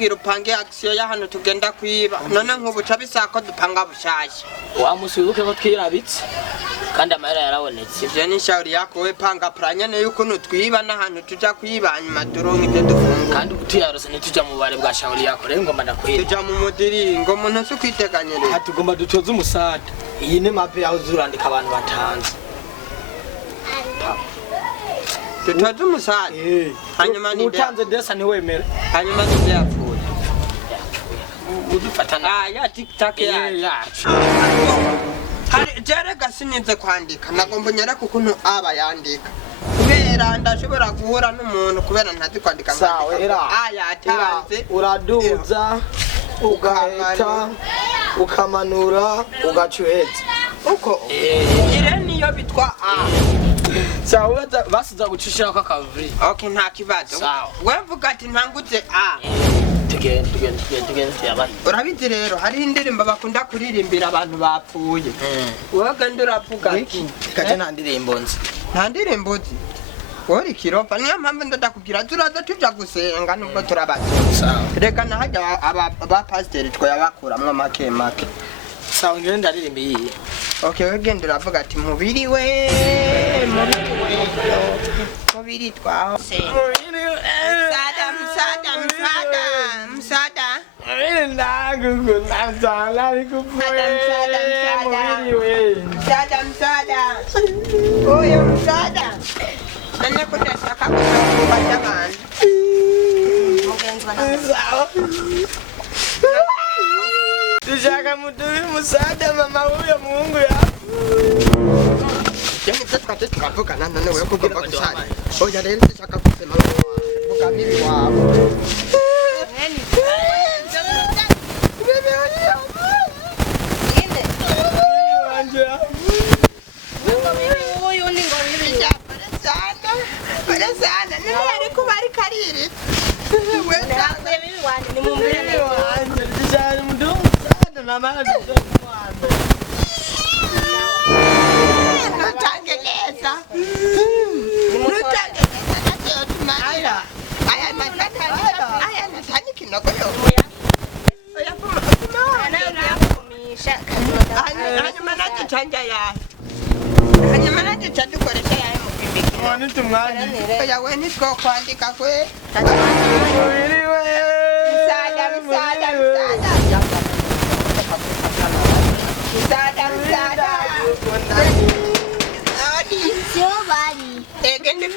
Upange action y'ahantu tugenda kwiba none nk'ubuca bisako dupanga bushashya wamusibuke ko twirabitse kandi amahera yarabonetse ivyo ni shauri yako we panga pranya ne yuko nutwiba n'ahantu tuja kwiba nyuma turonka ivyo dufunga kandi utiyarose nituja mu bare bwa shauri yako rero ngomba ndakwira tuja mu mudiringo umuntu se kwiteganyereza tugomba dutoze umusada iyi ni mape yaho zurandika abantu batanze tutoze umusada hanyuma ni utanze desa ni wemera hanyuma ni yapfuye udufatana ya tiktak yacu hari jere gasinize kwandika nagomba nyarako ukuntu aba yandika kubera ndashobora guhura n'umuntu kubera ntazi kwandika sawa era yatanze uraduza ugahita ukamanura ugacuheza uko ire niyo bitwa a sawa basuza gucishira kwa kavuri okay nta kibazo wevuga ati ntangutse a tugende yabaye urabizi rero hari indirimbo bakunda kuririmbira abantu bapfuye woga nduravuga ati kaje nta ndirimbo nzi ori kiropa niyo mpamvu ndakubwira turaza tuja gusenga nubwo turabaza reka nahajya aba pasiteri twayabakuramwo make sawa ngende ndaririmba iyi okay wegende uravuga ati mubiri we mubiri twaho Musada. Oh ya musada. Nanya kutashaka kubacha bana. Tushaka mutui musada mama huyo Mungu ya. Yaani tukavuka nana wewe kugoba kusada. Oh ya rero tushaka kusema vuka bibi wao. ya weni kwa kuandika kwe Musada sio bali gende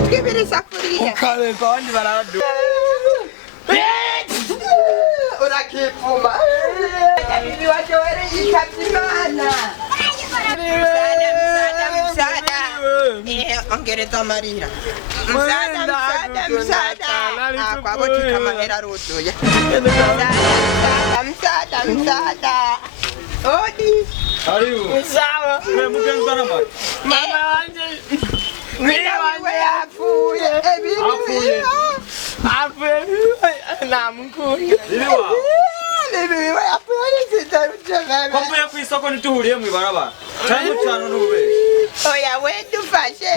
twibire safuriya ukale bandi barado urakipuma bibi waje were yikatimana ongereza marira musada kwabo tikamahera rutuye musada odi ariwo sawa mugenza nama mama wanje yapfuye namukunda nibiwe yapfuye sitarucememe kompuye kwisoko nituhuriye mwibarabara cyane cyane n'ubube oya we dufashe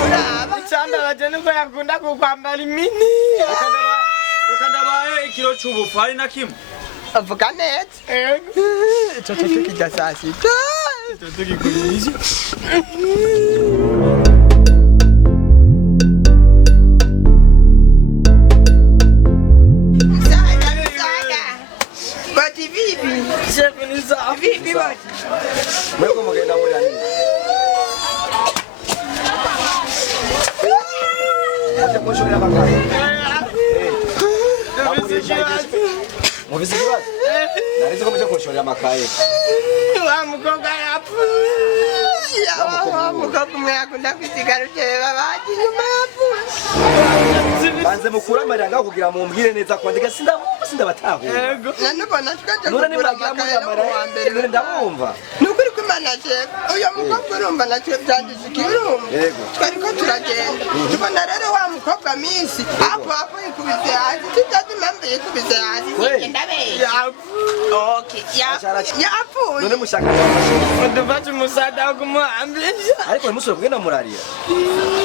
kuraba cyanda baje niko yakunda kukwambara imini reka ndabaye ikiro cy'ubufu hari na kimwe avuga neza cyo kijya saa sita tukikurisha bati vipi chef ni sawa vipi bati mweko mugenda muri ani Moshora bakaye. Muvisi kibazo? Narize ko muje koshora makaye. Wa mukoga yapu. Ya mukoga mwe akunda kwisigaruje babaji nyuma yapu. Banze mukura amaranga kugira mu mbwire neza kwandika sindabataho. Yego. Nanubona twaje none nimuragira muri amaranga. None ndabumva. Nukuri kumanaje. Uyo mukoga urumva natwe byandishikirumva. Yego. Twariko turagenda. Tubona rero wa mukoga minsi. Hapo ikubise hasi. Tutazi mambe ikubise hasi. Ndabe. Okay. Yapu. None mushaka. Ndufata umusada wo kumuhambisha. Ariko musoro kugenda murarira.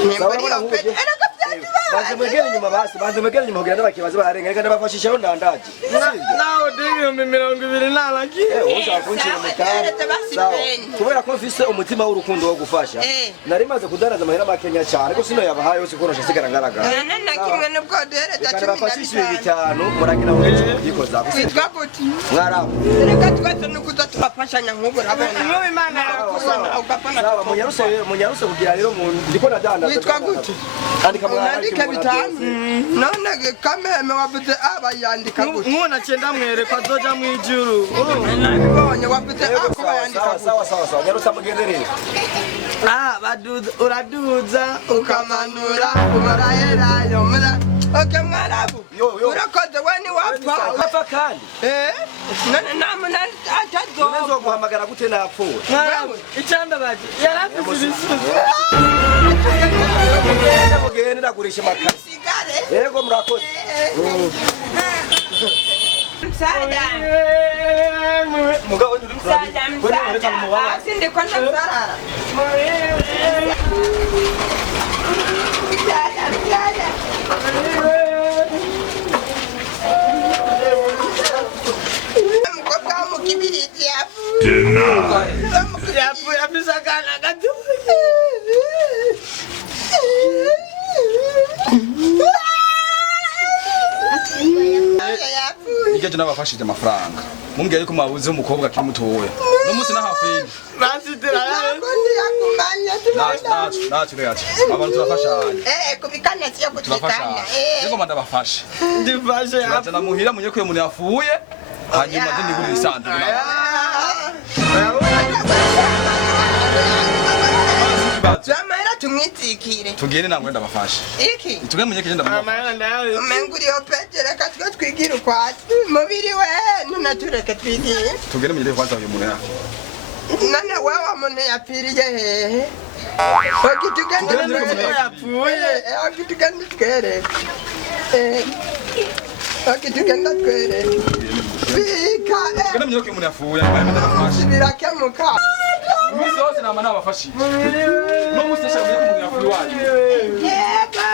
Nimba ari open. Era kapya banze mwegere inyuma basi banze mwegere inyuma kugira ndabakibaze bararenga reka ndabafashisha ndaje nawe dingi 20 nalaki uza kunshira mukara kubera ko mfise umutima w'urukundo wo gufasha nari maze kudaraza amahera makenya cyane ko sino yabahaye yose konosha sigara ngaragara nana kimwe nubwo duhereza 15 muragira ngo gikoza kwitwa gute mwarabu reka twese nukuza turafashanya nk'ubu rabona mwe imana yakubona ugapana munyaruse kugira rero ndiko nadanda witwa gute andika mwana andika bitanu none kameme wavuze abayandika gute nkuna cyenda mwereka azoja mu ijuru nabonye wavuze akuba yandika sawa nyarusa mugenderere uraduza ukamanura umuraherayo mura okay mwarabu urakoze wani wapfa kandi none namuna atazo unezo guhamagara gute napfuye mwarabu icyanda baje yarafise ibisubizo mugende ndagurisha makara sigare yego murakoze msada mugabo ndi msada sindi kwenda sarara mkota mukibiriti yapu yabisakana gatu Nige nabafashije amafaranga mumbwiye ko mwabuze umukobwa akiri mutowe no munsi nahafini basitira nacu abantu turafashanya kubikana siyo kutikana niko mandabafashe ndifashe aza namuhira munye ko umuntu yafuye hanyuma ndi kuri isanzwe Zamara tumwitikire tugende namwe ndabafashe iki tugende munye kije ndamufashe amana nawe umenguriyo pejere katwe twigira ukwati mubiri we none tureke twigiye tugende munye kwanza uyu muntu yafu none wewe muntu yapiriye hehe okitugende yapfuye okitugende twere okitugende twere bika tugende munye ko umuntu yafuye ndabafashe birakemuka Mimi zose nama nabafashije no musesha munye ko umuntu yafuye waje yego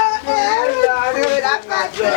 urapatwe